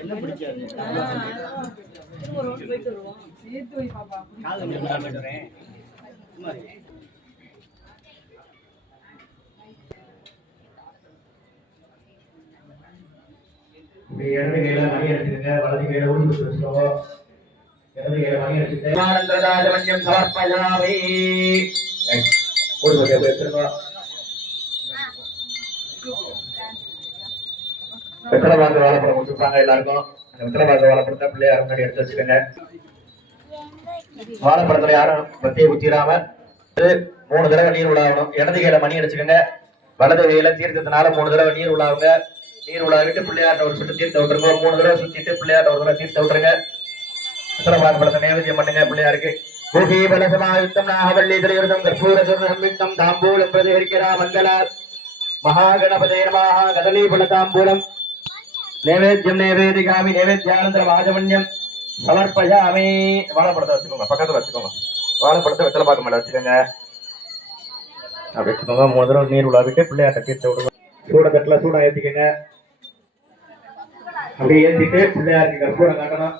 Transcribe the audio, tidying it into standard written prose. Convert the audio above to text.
என்ன பிடிக்காது போயிட்டு வருவோம். இடது கையில மணி அடிச்சுங்க, வலது கையில ஊதி வச்சுக்கோங்க. இடது கையில மணி அடிச்சுங்க. ஆனந்தராஜவன்யம் சமர்ப்பயாமி. ஊதி வச்சுக்கோங்க. வெத்தலை பாக்கு வாழைப்பழம் கொடுத்துருப்பாங்க எல்லாருக்கும். வெத்தலை பாக்கு வாழைப்பழத்தை பிள்ளையார் முன்னாடி எடுத்து வச்சுக்கோங்க. வாழைப்பழத்துல யாரும் பத்தியை குத்திராம 3 தடவை நீர் உலாகணும். இடது கையில மணி அடிச்சுக்கோங்க, வலது கையில தீர்த்தத்தினால 3 தடவை நீர் உலாவுங்க. நீர் உலாவிட்டு பிள்ளையார்ட்ட ஒரு சுட்டு தீர்த்த விட்டுருங்க. 3 தடவை சுத்திட்டு பிள்ளையார்ட்ட ஒரு தடவை தீர்த்த விட்டுருங்க. வெத்தலை பாக்கு பழத்தை நேவேத்தியம் பண்ணுங்க பிள்ளையாருக்கு. பூகி பலசமாயுத்தம் நாகவல்லி திரையுதம் கற்பூரம் தாம்பூலம் பிரதிகரிக்கிறா மங்களார் மகாகணபதே நமஹ. கதலி பலதாம்பூலம் நைவேத்தியம் நைவேதிகாமி நைவேத்தியானந்தர வாஜமன்யம் சமர்ப்பயாமி. வாழைப்பழத்தை வச்சுக்கோங்க, பக்கத்துல வச்சுக்கோங்க. வாழைப்பழத்தை வெத்தலை பாக்கு மேல வச்சுக்கோங்க. அப்படி வச்சுக்கோங்க. 3 தடவை நீர் உலாவிட்டு பிள்ளையாட்ட தீர்த்த விடுங்க. சூடம் ஏத்திக்கங்க. அப்படியே ஏத்திட்டு பிள்ளையாருக்கு கற்பூரம் காட்டணும்.